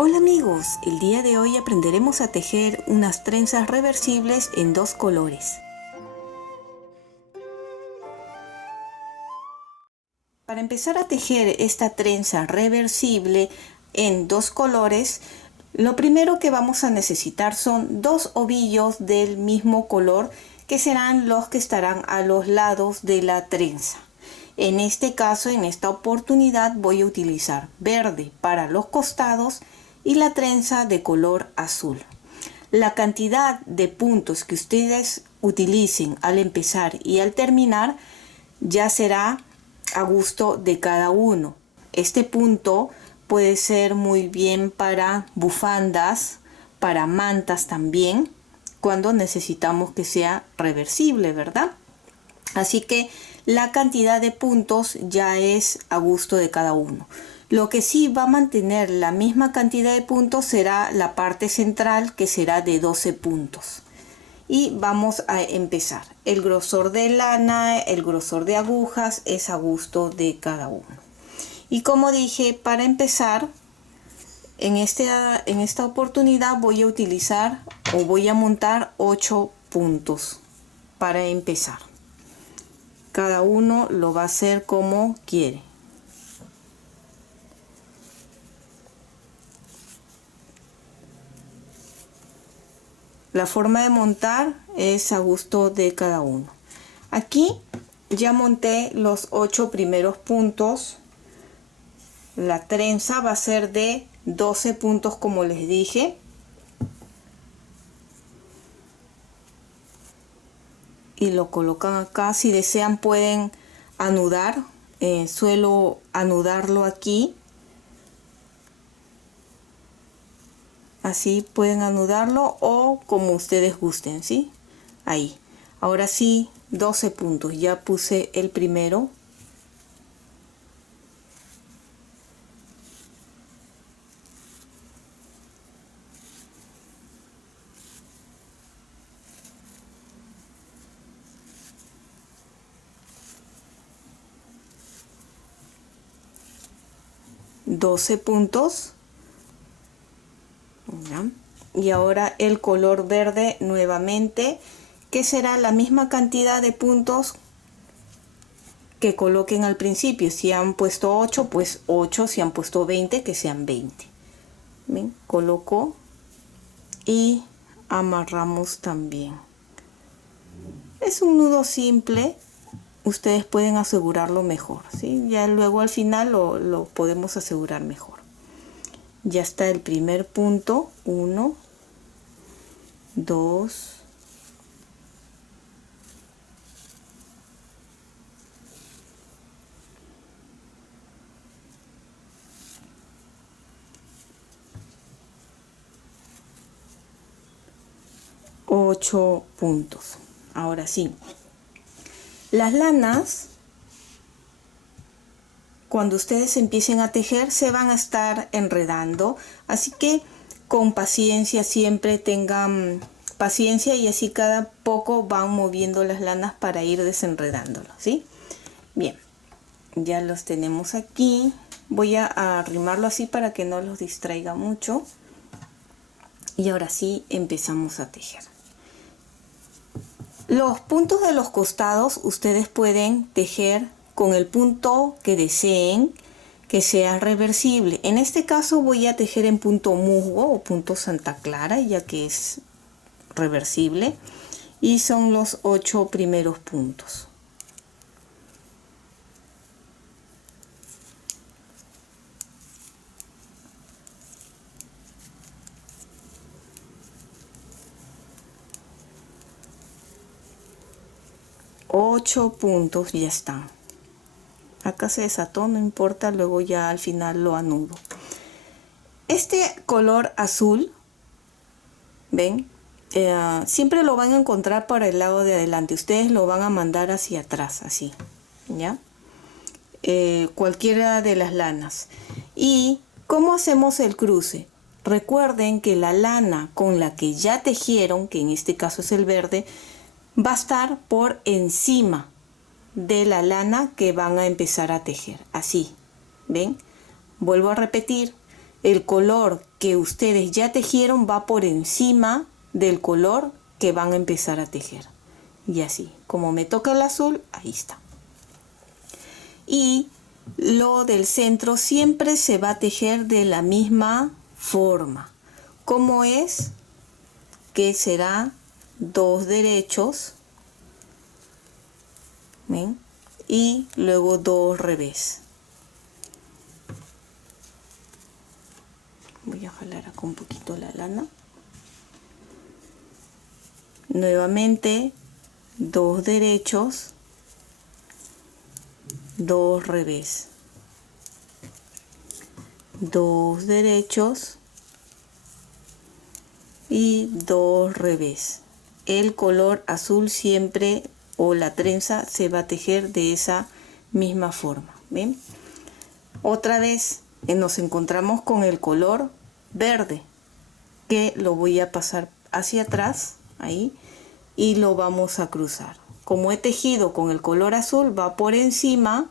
Hola amigos, el día de hoy aprenderemos a tejer unas trenzas reversibles en dos colores. Para empezar a tejer esta trenza reversible en dos colores, lo primero que vamos a necesitar son dos ovillos del mismo color que serán los que estarán a los lados de la trenza. En este caso, en esta oportunidad, voy a utilizar verde para los costados y la trenza de color azul. La cantidad de puntos que ustedes utilicen al empezar y al terminar ya será a gusto de cada uno. Este punto puede ser muy bien para bufandas, para mantas también, cuando necesitamos que sea reversible, ¿verdad? Así que la cantidad de puntos ya es a gusto de cada uno. Lo que sí va a mantener la misma cantidad de puntos será la parte central, que será de 12 puntos. Y vamos a empezar. El grosor de lana, el grosor de agujas es a gusto de cada uno. Y como dije, para empezar, en esta oportunidad voy a utilizar o voy a montar 8 puntos para empezar. Cada uno lo va a hacer como quiere. La forma de montar es a gusto de cada uno. Aquí ya monté los 8 primeros puntos. La trenza va a ser de 12 puntos, como les dije. Y lo colocan acá. Si desean pueden anudar. Suelo anudarlo aquí. Así pueden anudarlo o como ustedes gusten, ¿sí? Ahí. Ahora sí, 12 puntos. Ya puse el primero. $12 puntos. Y ahora el color verde nuevamente, que será la misma cantidad de puntos que coloquen al principio. Si han puesto 8, pues 8. Si han puesto 20, que sean 20. ¿Ven? Coloco y amarramos también. Es un nudo simple. Ustedes pueden asegurarlo mejor, ¿sí? Ya luego al final lo podemos asegurar mejor. Ya está el primer punto. 1, 2, 8 puntos. Ahora sí, las lanas, cuando ustedes empiecen a tejer, se van a estar enredando, así que con paciencia, siempre tengan paciencia, y así cada poco van moviendo las lanas para ir desenredándolas, ¿sí? Bien, ya los tenemos aquí. Voy a arrimarlo así para que no los distraiga mucho. Y ahora sí empezamos a tejer. Los puntos de los costados ustedes pueden tejer con el punto que deseen que sea reversible. En este caso voy a tejer en punto musgo o punto Santa Clara, ya que es reversible, y son los 8 primeros puntos. Ocho puntos ya están. Acá se desató, no importa, luego ya al final lo anudo. Este color azul, ven, siempre lo van a encontrar para el lado de adelante. Ustedes lo van a mandar hacia atrás, así, ¿ya? Cualquiera de las lanas. ¿Y cómo hacemos el cruce? Recuerden que la lana con la que ya tejieron, que en este caso es el verde, va a estar por encima de la lana que van a empezar a tejer. Así, ¿ven? Vuelvo a repetir. el color que ustedes ya tejieron va por encima del color que van a empezar a tejer. Y así, como me toca el azul, ahí está. Y lo del centro siempre se va a tejer de la misma forma. Como es que será 2 derechos, ¿ven? Y luego 2 revés. Voy a jalar acá un poquito la lana. Nuevamente 2 derechos, 2 revés, 2 derechos y 2 revés. El color azul siempre, o la trenza, se va a tejer de esa misma forma. ¿Ven? Otra vez nos encontramos con el color verde, que lo voy a pasar hacia atrás, ahí, y lo vamos a cruzar. Como he tejido con el color azul, va por encima,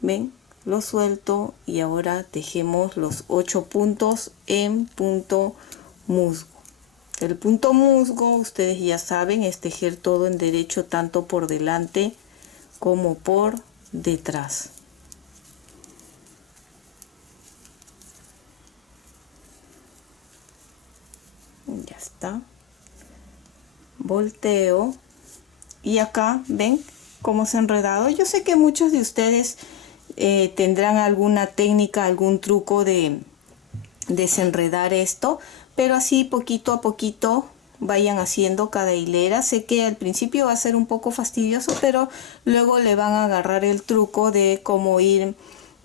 ven, lo suelto y ahora tejemos los 8 puntos en punto musgo. El punto musgo, ustedes ya saben, es tejer todo en derecho, tanto por delante como por detrás. Ya está. Volteo y acá ven cómo se ha enredado. Yo sé que muchos de ustedes tendrán alguna técnica, algún truco de desenredar esto, pero así poquito a poquito vayan haciendo cada hilera. Sé que al principio va a ser un poco fastidioso, pero luego le van a agarrar el truco de cómo ir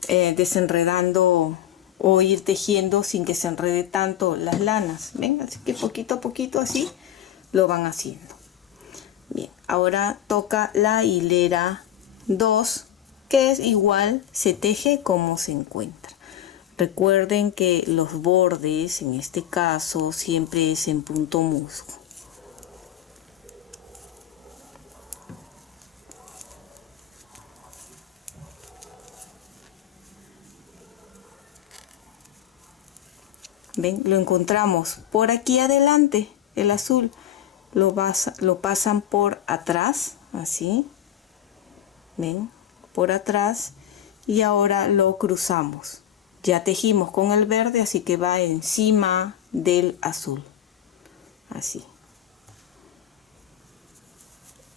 desenredando o ir tejiendo sin que se enrede tanto las lanas. ¿Ven? Así que poquito a poquito así lo van haciendo. Bien, ahora toca la hilera 2, que es igual, se teje como se encuentra. Recuerden que los bordes, en este caso, siempre es en punto musgo. ¿Ven? Lo encontramos por aquí adelante, el azul. Lo pasan por atrás, así. ¿Ven? Por atrás. Y ahora lo cruzamos. Ya tejimos con el verde, así que va encima del azul. Así.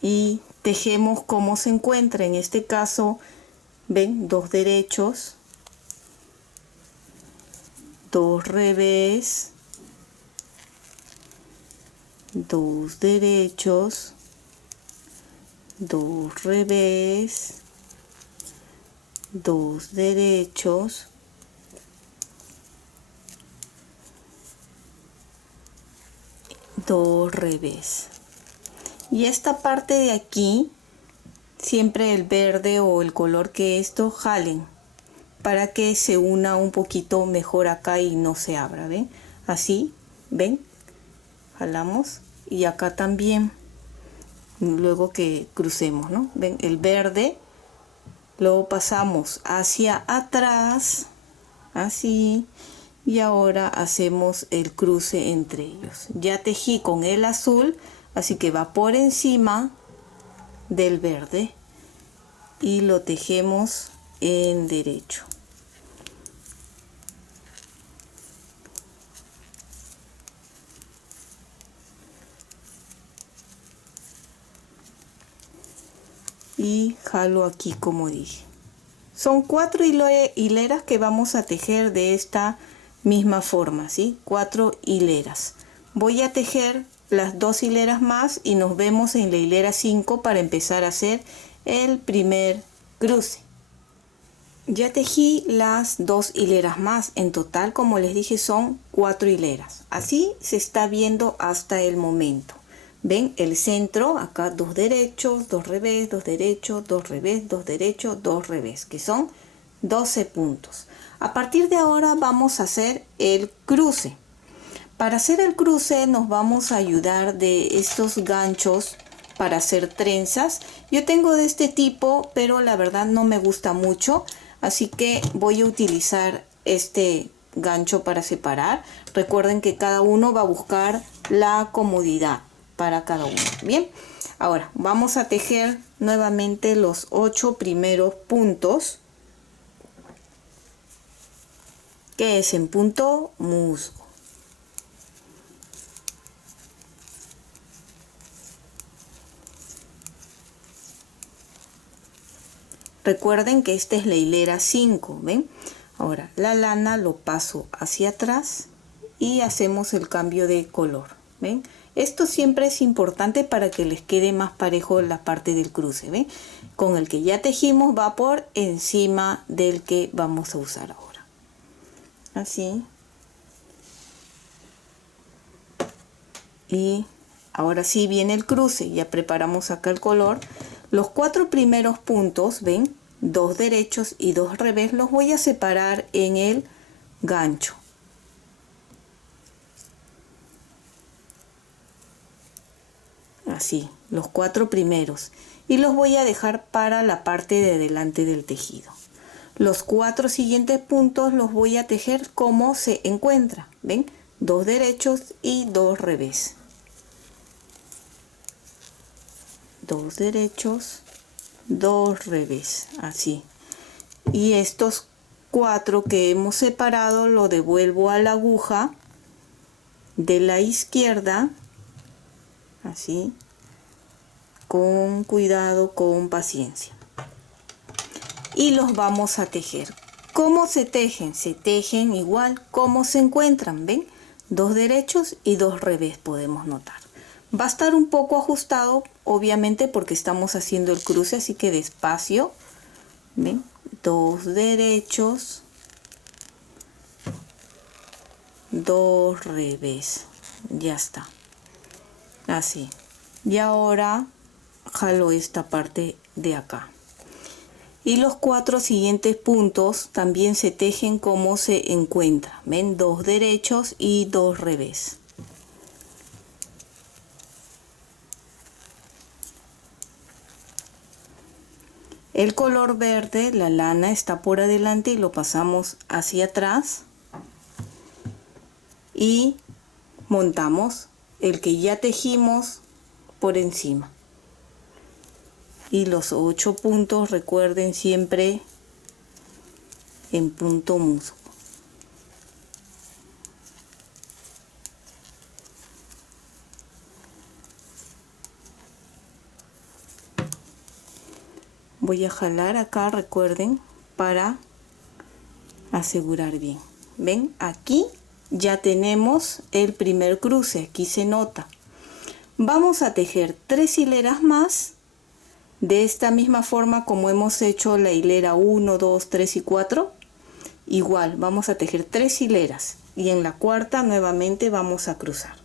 Y tejemos como se encuentra. En este caso, ven, 2 derechos, 2 revés, 2 derechos, 2 revés, 2 derechos, 2 revés. Y esta parte de aquí, siempre el verde o el color que esto jalen para que se una un poquito mejor acá y no se abra. ¿Ven? Así, ven, jalamos y acá también, luego que crucemos, ¿no? Ven, el verde lo pasamos hacia atrás, así, y ahora hacemos el cruce entre ellos. Ya tejí con el azul, así que va por encima del verde y lo tejemos en derecho. Y jalo aquí como dije. Son 4 hileras que vamos a tejer de esta misma forma, ¿sí? 4 hileras. Voy a tejer las 2 hileras más y nos vemos en la hilera 5 para empezar a hacer el primer cruce. Ya tejí las 2 hileras más. En total, como les dije, son 4 hileras. Así se está viendo hasta el momento. Ven el centro, acá 2 derechos, 2 revés, 2 derechos, 2 revés, 2 derechos, 2 revés, que son 12 puntos. A partir de ahora vamos a hacer el cruce. Para hacer el cruce nos vamos a ayudar de estos ganchos para hacer trenzas. Yo tengo de este tipo, pero la verdad no me gusta mucho, así que voy a utilizar este gancho para separar. Recuerden que cada uno va a buscar la comodidad para cada uno. Bien, ahora vamos a tejer nuevamente los 8 primeros puntos, que es en punto musgo. Recuerden que esta es la hilera 5, ¿ven? Ahora la lana lo paso hacia atrás y hacemos el cambio de color, ¿ven? Esto siempre es importante para que les quede más parejo la parte del cruce, ¿ven? Con el que ya tejimos va por encima del que vamos a usar ahora. Así. Y ahora sí viene el cruce, ya preparamos acá el color. Los 4 primeros puntos, ven, 2 derechos y 2 revés, los voy a separar en el gancho. Así, los 4 primeros. Y los voy a dejar para la parte de delante del tejido. Los 4 siguientes puntos los voy a tejer como se encuentra, ven, 2 derechos y 2 revés. 2 derechos, 2 revés, así. Y estos 4 que hemos separado lo devuelvo a la aguja de la izquierda, así, con cuidado, con paciencia. Y los vamos a tejer. ¿Cómo se tejen? Se tejen igual como se encuentran, ¿ven? 2 derechos y 2 revés podemos notar. Va a estar un poco ajustado, obviamente, porque estamos haciendo el cruce, así que despacio. ¿Ven? 2 derechos, 2 revés. Ya está. Así. Y ahora jalo esta parte de acá. Y los 4 siguientes puntos también se tejen como se encuentra. ¿Ven? 2 derechos y 2 revés. El color verde, la lana está por adelante y lo pasamos hacia atrás. Y montamos el que ya tejimos por encima. Y los 8 puntos, recuerden, siempre en punto musgo. Voy a jalar acá, recuerden, para asegurar bien. ¿Ven? Aquí ya tenemos el primer cruce, aquí se nota. Vamos a tejer 3 hileras más de esta misma forma como hemos hecho la hilera 1, 2, 3 y 4. Igual vamos a tejer 3 hileras y en la cuarta nuevamente vamos a cruzar.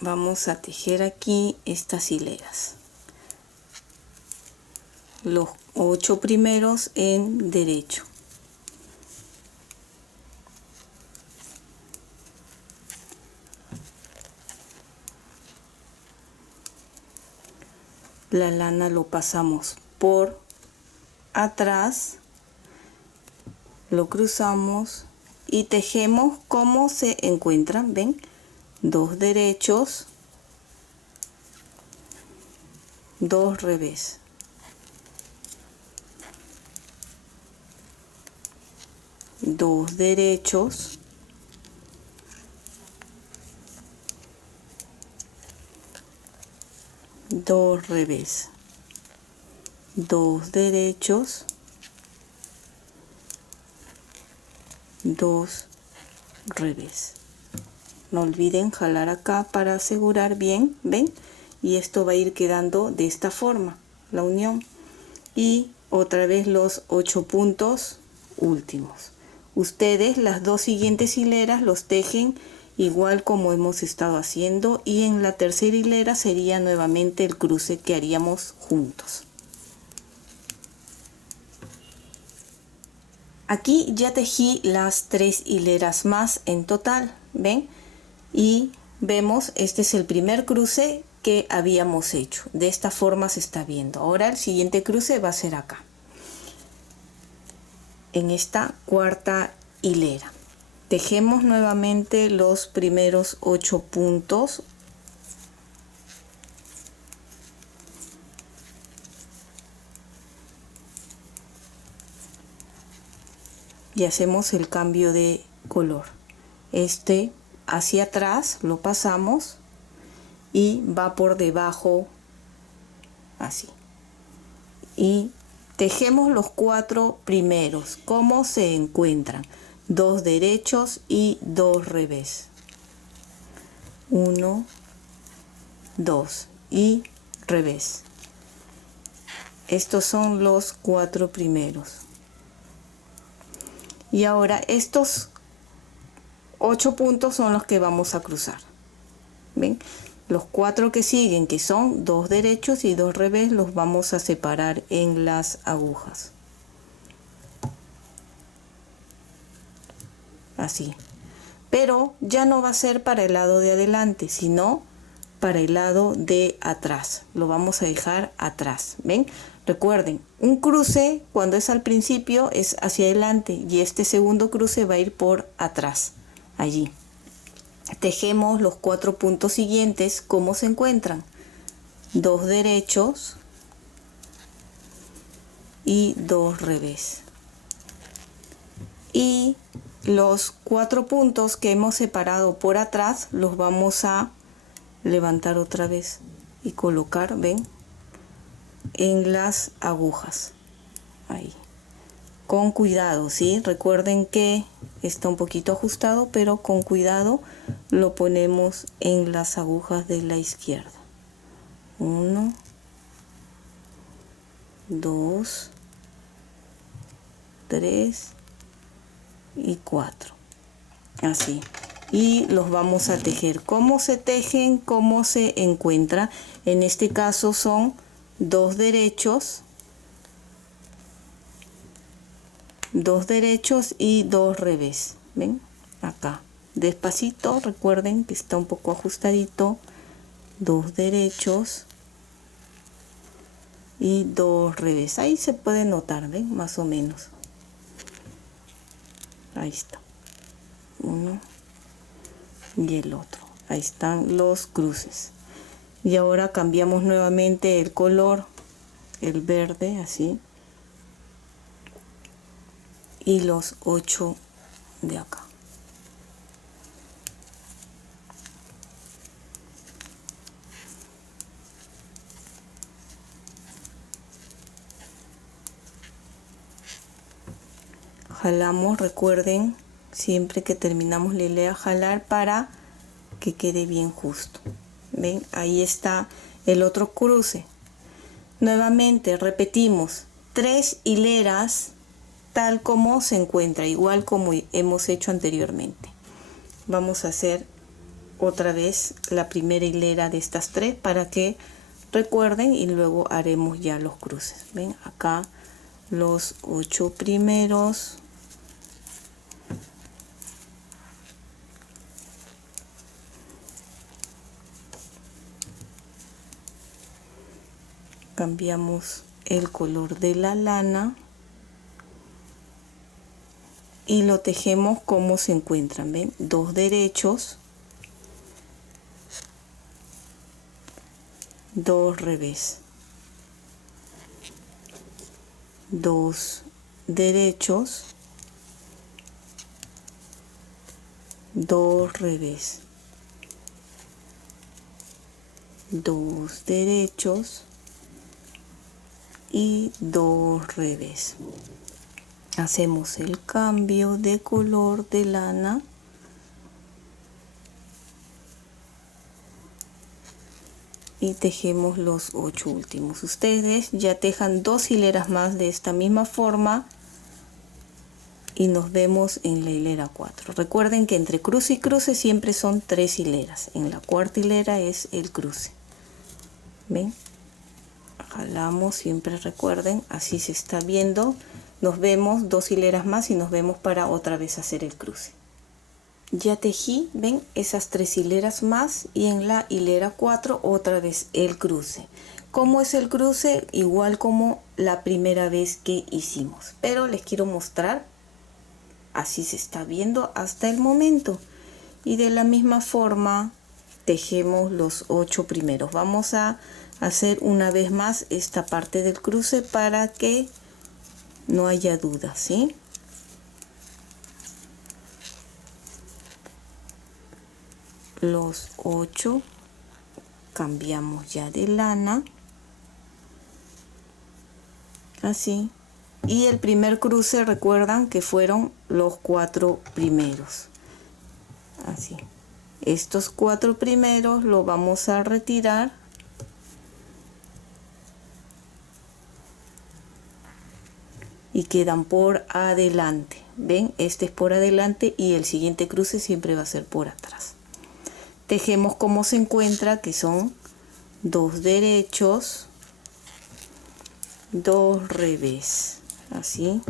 Vamos a tejer aquí estas hileras. Los 8 primeros en derecho. La lana lo pasamos por atrás, lo cruzamos y tejemos como se encuentran, ven, 2 derechos, 2 revés. 2 derechos, 2 revés, 2 derechos, 2 revés. No olviden jalar acá para asegurar bien, ven, y esto va a ir quedando de esta forma, la unión. Y otra vez los 8 puntos últimos. Ustedes las 2 siguientes hileras los tejen igual como hemos estado haciendo, y en la tercera hilera sería nuevamente el cruce que haríamos juntos. Aquí ya tejí las 3 hileras más en total, ven, y vemos este es el primer cruce que habíamos hecho. De esta forma se está viendo. Ahora el siguiente cruce va a ser acá. en esta cuarta hilera. Tejemos nuevamente los primeros 8 puntos. Y hacemos el cambio de color. Este hacia atrás lo pasamos y va por debajo así. Y tejemos los 4 primeros. ¿Cómo se encuentran? 2 derechos y 2 revés. 1, 2 y revés. Estos son los 4 primeros. Y ahora estos 8 puntos son los que vamos a cruzar. ¿Ven? Los 4 que siguen, que son 2 derechos y 2 revés, los vamos a separar en las agujas. Así. Pero ya no va a ser para el lado de adelante, sino para el lado de atrás. Lo vamos a dejar atrás. ¿Ven? Recuerden, un cruce cuando es al principio es hacia adelante y este segundo cruce va a ir por atrás. Allí. Tejemos los 4 puntos siguientes. ¿Cómo se encuentran? 2 derechos y 2 revés. Y los 4 puntos que hemos separado por atrás los vamos a levantar otra vez y colocar, ven, en las agujas. Ahí. Con cuidado, ¿sí? Recuerden que está un poquito ajustado, pero con cuidado lo ponemos en las agujas de la izquierda. 1, 2, 3 y 4. Así. Y los vamos a tejer. ¿Cómo se tejen? ¿Cómo se encuentra? En este caso son 2 derechos. 2 derechos y 2 revés. ¿Ven? Acá. Despacito, recuerden que está un poco ajustadito. 2 derechos y 2 revés. Ahí se puede notar, ¿ven? Más o menos. Ahí está. Uno y el otro. Ahí están los cruces. Y ahora cambiamos nuevamente el color, el verde, así. Y los 8 de acá. Jalamos, recuerden, siempre que terminamos la hilera, jalar para que quede bien justo. ¿Ven? Ahí está el otro cruce. Nuevamente repetimos 3 hileras tal como se encuentra, igual como hemos hecho anteriormente. Vamos a hacer otra vez la primera hilera de estas 3 para que recuerden y luego haremos ya los cruces. Ven acá los 8 primeros. Cambiamos el color de la lana y lo tejemos como se encuentran. ¿Ven? 2 derechos, 2 revés, 2 derechos, 2 revés, 2 derechos y 2 revés. Hacemos el cambio de color de lana y tejemos los 8 últimos. Ustedes ya tejan 2 hileras más de esta misma forma y nos vemos en la hilera 4. Recuerden que entre cruce y cruce siempre son 3 hileras. En la cuarta hilera es el cruce. ¿Ven? Jalamos, siempre recuerden, así se está viendo. Nos vemos 2 hileras más y nos vemos para otra vez hacer el cruce. Ya tejí, ven, esas 3 hileras más y en la hilera 4 otra vez el cruce. ¿Cómo es el cruce? Igual como la primera vez que hicimos, pero les quiero mostrar, así se está viendo hasta el momento. Y de la misma forma tejemos los 8 primeros. Vamos a hacer una vez más esta parte del cruce para que no haya dudas, ¿sí? Los 8 cambiamos ya de lana, así, y el primer cruce recuerdan que fueron los 4 primeros, así. Estos 4 primeros los vamos a retirar y quedan por adelante. Ven, este es por adelante y el siguiente cruce siempre va a ser por atrás. Tejemos como se encuentra, que son 2 derechos, 2 revés. Así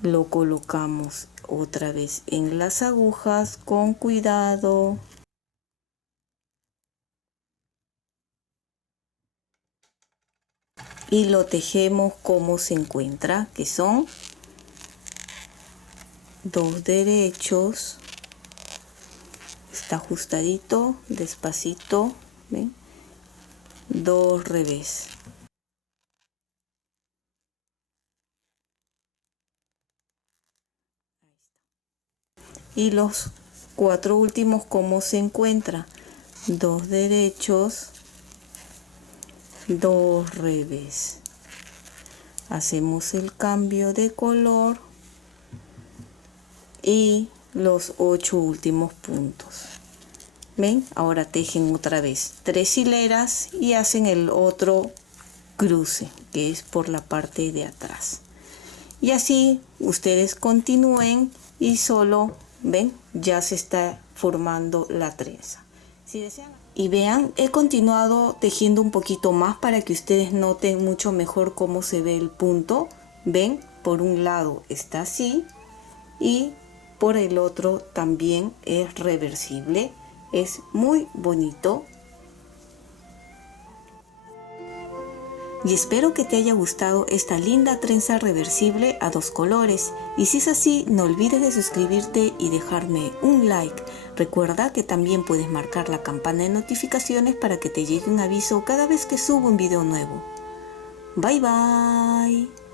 lo colocamos otra vez en las agujas con cuidado. Y lo tejemos como se encuentra, que son 2 derechos, está ajustadito, despacito, ¿ven? 2 revés. Y los 4 últimos como se encuentra, 2 derechos, 2 revés. Hacemos el cambio de color y los 8 últimos puntos. ¿Ven? Ahora tejen otra vez 3 hileras y hacen el otro cruce, que es por la parte de atrás. Y así ustedes continúen y solo, ven, ya se está formando la trenza. Si desean. Y vean, he continuado tejiendo un poquito más para que ustedes noten mucho mejor cómo se ve el punto. Ven, por un lado está así y por el otro también es reversible. Es muy bonito. Y espero que te haya gustado esta linda trenza reversible a 2 colores. Y si es así, no olvides de suscribirte y dejarme un like. Recuerda que también puedes marcar la campana de notificaciones para que te llegue un aviso cada vez que subo un video nuevo. Bye bye.